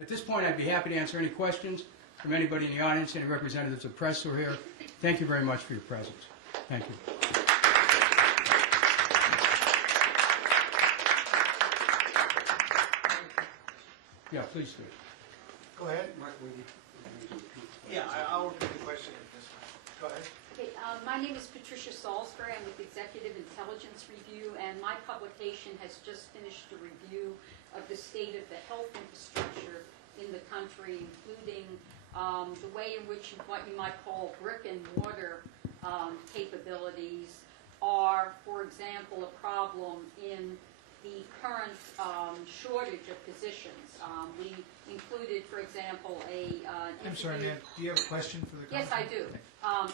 At this point, I'd be happy to answer any questions from anybody in the audience, any representatives of press who are here. Thank you very much for your presence. Thank you. Yeah, please do. Go ahead. Yeah, I'll repeat the question at this one. Go ahead. Okay, my name is Patricia Salisbury. I'm with Executive Intelligence Review, and my publication has just finished a review of the state of the health infrastructure in the country, including the way in which what you might call brick and mortar capabilities are, for example, a problem in the current shortage of physicians. We included, for example, I'm sorry, ma'am. Do you have a question for the Yes, I do. Okay.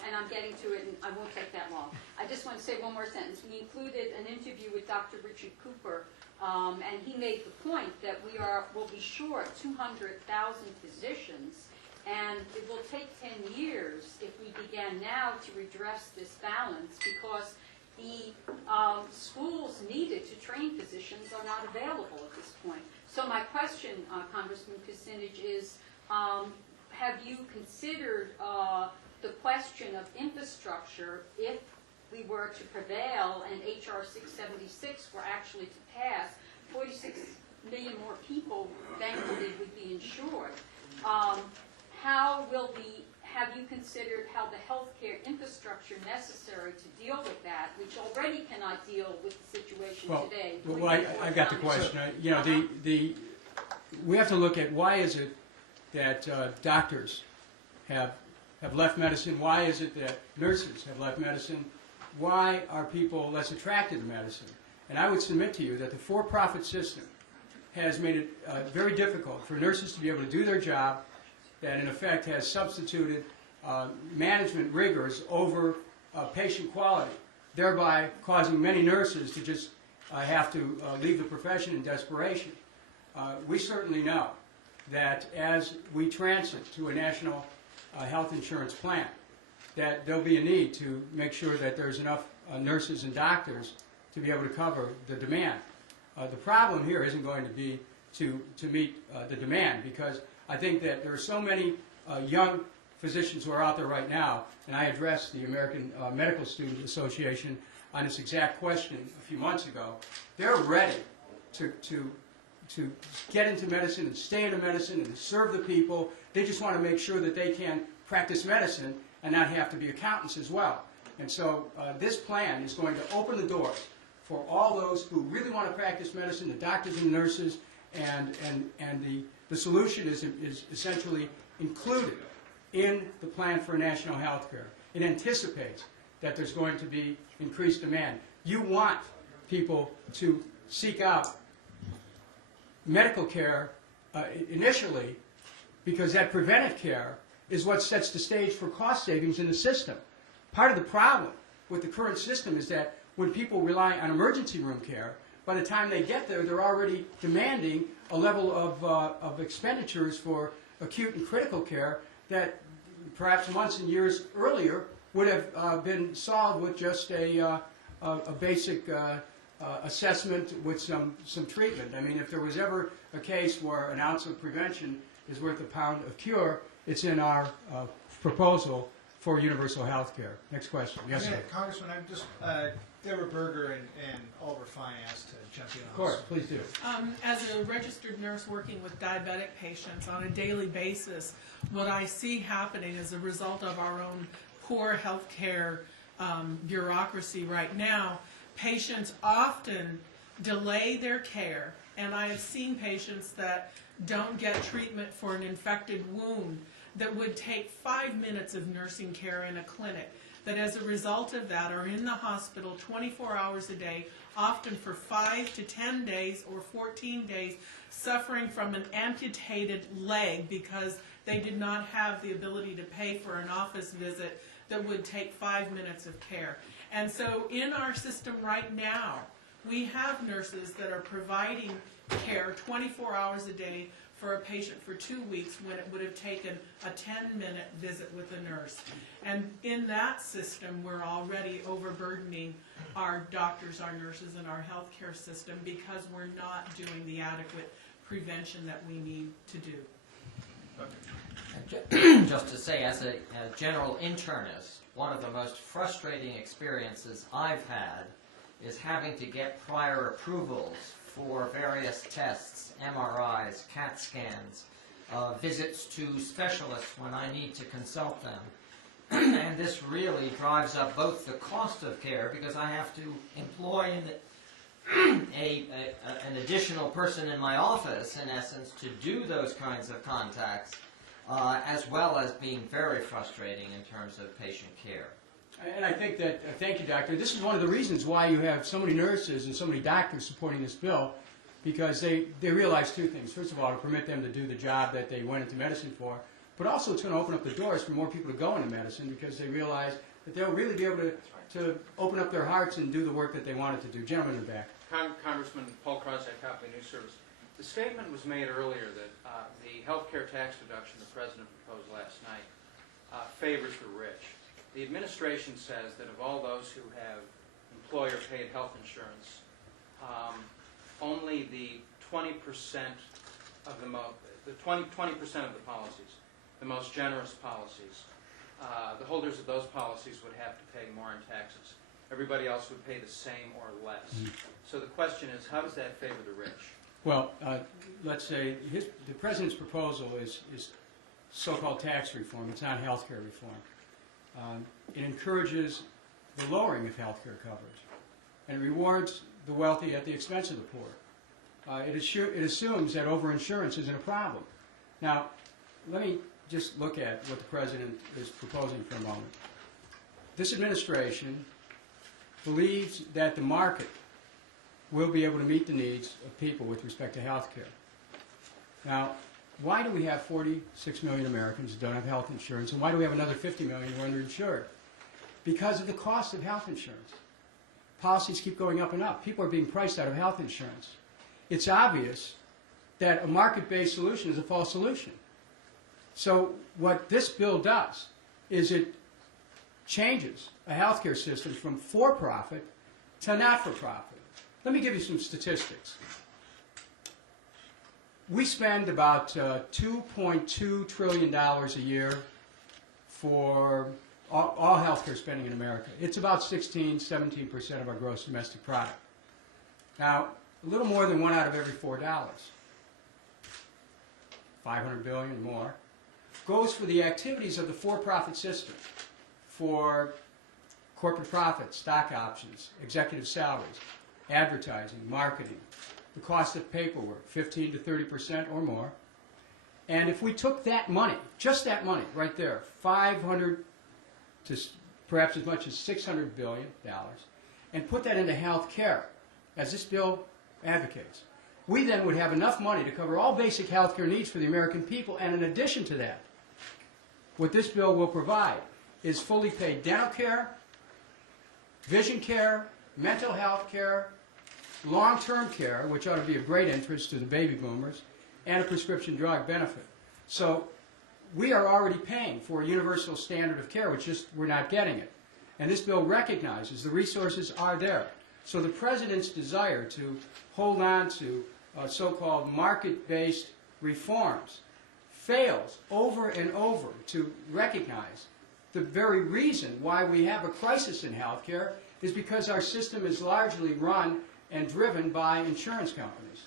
And I'm getting to it, and I won't take that long. I just want to say one more sentence. We included an interview with Dr. Richard Cooper, and he made the point that will be short 200,000 physicians, and it will take 10 years if we began now to redress this balance, because the schools needed to train physicians are not available at this point. So my question, Congressman Kucinich, is have you considered the question of infrastructure if we were to prevail and H.R. 676 were actually to pass? 46 million more people, thankfully, would be insured. Have you considered how the healthcare infrastructure necessary to deal with that, which already cannot deal with the situation today? Well, I got the question. We have to look at why is it that doctors have left medicine? Why is it that nurses have left medicine? Why are people less attracted to medicine? And I would submit to you that the for-profit system has made it very difficult for nurses to be able to do their job, that in effect has substituted management rigors over patient quality, thereby causing many nurses to just have to leave the profession in desperation. We certainly know that as we transit to a national health insurance plan, that there'll be a need to make sure that there's enough nurses and doctors to be able to cover the demand. The problem here isn't going to be to meet the demand, because I think that there are so many young physicians who are out there right now, and I addressed the American Medical Students Association on this exact question a few months ago. They're ready to get into medicine and stay into medicine and serve the people. They just want to make sure that they can practice medicine and not have to be accountants as well. And so this plan is going to open the doors for all those who really want to practice medicine, the doctors and the nurses, and the solution is essentially included in the plan for national health care. It anticipates that there's going to be increased demand. You want people to seek out medical care initially, because that preventive care is what sets the stage for cost savings in the system. Part of the problem with the current system is that when people rely on emergency room care, by the time they get there, they're already demanding a level of expenditures for acute and critical care that perhaps months and years earlier would have been solved with just a basic assessment with some treatment. I mean, if there was ever a case where an ounce of prevention is worth a pound of cure, it's in our proposal for universal health care. Next question. Yes, sir. Congressman, I'm just, Deborah Berger and Oliver Fine asked to jump in on this. Of course, please do. As a registered nurse working with diabetic patients on a daily basis, what I see happening as a result of our own poor health care bureaucracy right now, patients often delay their care, and I have seen patients that don't get treatment for an infected wound that would take 5 minutes of nursing care in a clinic, that as a result of that are in the hospital 24 hours a day, often for 5 to 10 days or 14 days, suffering from an amputated leg because they did not have the ability to pay for an office visit that would take 5 minutes of care. And so in our system right now, we have nurses that are providing care 24 hours a day for a patient for 2 weeks when it would have taken a 10-minute visit with a nurse. And in that system, we're already overburdening our doctors, our nurses, and our healthcare system because we're not doing the adequate prevention that we need to do. Just to say, as a general internist, one of the most frustrating experiences I've had is having to get prior approvals for various tests, MRIs, CAT scans, visits to specialists when I need to consult them. And this really drives up both the cost of care, because I have to employ an additional person in my office, in essence, to do those kinds of contacts, as well as being very frustrating in terms of patient care. And I think that, thank you, Doctor, this is one of the reasons why you have so many nurses and so many doctors supporting this bill, because they realize two things. First of all, to permit them to do the job that they went into medicine for, but also it's going to open up the doors for more people to go into medicine, because they realize that they'll really be able to open up their hearts and do the work that they wanted to do. Gentleman in the back. Congressman Paul Krosek, Copley News Service. The statement was made earlier that the health care tax reduction the President proposed last night favors the rich. The administration says that of all those who have employer-paid health insurance, only the 20% of the 20% of the policies, the most generous policies, the holders of those policies would have to pay more in taxes. Everybody else would pay the same or less. So the question is, how does that favor the rich? Well, let's say the President's proposal is so-called tax reform. It's not health care reform. It encourages the lowering of health care coverage, and it rewards the wealthy at the expense of the poor. It assumes that overinsurance isn't a problem. Now, let me just look at what the President is proposing for a moment. This administration believes that the market will be able to meet the needs of people with respect to health care. Now, why do we have 46 million Americans who don't have health insurance, and why do we have another 50 million who are underinsured? Because of the cost of health insurance. Policies keep going up and up. People are being priced out of health insurance. It's obvious that a market-based solution is a false solution. So what this bill does is it changes a healthcare system from for-profit to not-for-profit. Let me give you some statistics. We spend about $2.2 trillion a year for all healthcare spending in America. It's about 17% of our gross domestic product. Now, a little more than 1 out of every $4, $500 billion more, goes for the activities of the for-profit system, for corporate profits, stock options, executive salaries, advertising, marketing, the cost of paperwork, 15 to 30% or more. And if we took that money, just that money right there, 500 to perhaps as much as $600 billion, and put that into health care, as this bill advocates, we then would have enough money to cover all basic health care needs for the American people. And in addition to that, what this bill will provide is fully paid dental care, vision care, mental health care, long-term care, which ought to be of great interest to the baby boomers, and a prescription drug benefit. So we are already paying for a universal standard of care, which just we're not getting it. And this bill recognizes the resources are there. So the President's desire to hold on to so-called market-based reforms fails over and over to recognize the very reason why we have a crisis in health care is because our system is largely run and driven by insurance companies.